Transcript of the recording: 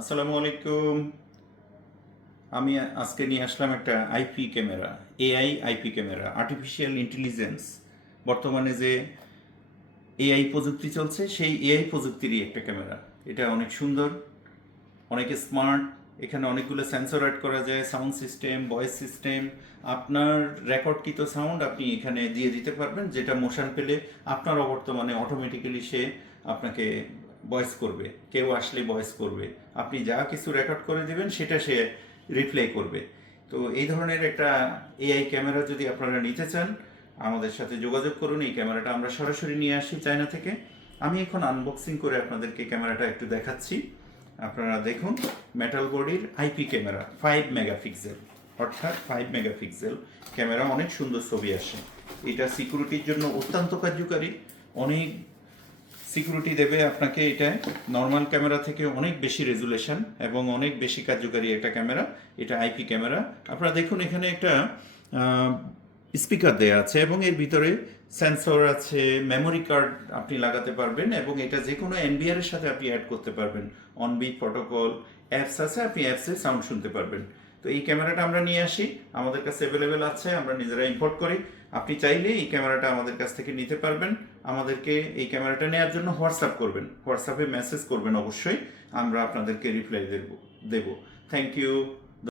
আসসালামু আলাইকুম। আমি আজকে নিয়ে আসলাম একটা IP camera, AI IP camera, artificial intelligence. বর্তমানে যে এআই প্রযুক্তি চলছে, সেই এআই প্রযুক্তিরই একটা ক্যামেরা। এটা অনেক সুন্দর, অনেক স্মার্ট। এখানে অনেকগুলো সেন্সর অ্যাড করা যায়, সাউন্ড সিস্টেম, ভয়েস সিস্টেম। আপনার রেকর্ডকৃত সাউন্ড আপনি এখানে দিয়ে দিতে পারবেন, যেটা মোশন পেলে আপনার অবর্তমানে অটোমেটিক্যালি সে আপনাকে ভয়েস করবে। কেউ আসলে ভয়েস করবে, আপনি যা কিছু রেকর্ড করে দিবেন সেটা সে রিপ্লে করবে। তো এই ধরনের একটা এআই ক্যামেরা যদি আপনারা নিতে চান, আমাদের সাথে যোগাযোগ করুন। এই ক্যামেরাটা আমরা সরাসরি নিয়ে আসি চায়না থেকে। আমি এখন আনবক্সিং করে আপনাদেরকে ক্যামেরাটা একটু দেখাচ্ছি। আপনারা দেখুন, মেটাল বডির আইপি ক্যামেরা, 5 মেগাপিক্সেল, অর্থাৎ 5 মেগাপিক্সেল ক্যামেরা। অনেক সুন্দর ছবি আসে। এটা সিকিউরিটির জন্য অত্যন্ত কার্যকারী, অনেক সিকিউরিটি দেবে আপনাকে। এটা নর্মাল ক্যামেরা থেকে অনেক বেশি রেজুলেশন এবং অনেক বেশি কার্যকারী একটা ক্যামেরা। এটা আইপি ক্যামেরা। আপনারা দেখুন, এখানে একটা স্পিকার দেয়া আছে এবং এর ভিতরে সেন্সর আছে, মেমোরি কার্ড আপনি লাগাতে পারবেন এবং এটা যে কোনো এনবিআর এর সাথে আপনি অ্যাড করতে পারবেন। অনবিট প্রটোকল অ্যাপস আছে, আপনি অ্যাপসে সাউন্ড শুনতে পারবেন। তো এই ক্যামেরাটা আমরা নিয়ে আসি, আমাদের কাছে অ্যাভেলেবেল আছে, আমরা নিজেরা ইম্পোর্ট করি। আপনি চাইলে এই ক্যামেরাটা আমাদের কাছ থেকে নিতে পারবেন। আমাদেরকে এই ক্যামেরাটা নেওয়ার জন্য হোয়াটসঅ্যাপ করবেন, হোয়াটসঅ্যাপে মেসেজ করবেন অবশ্যই, আমরা আপনাদেরকে রিপ্লাই দেব। Thank you.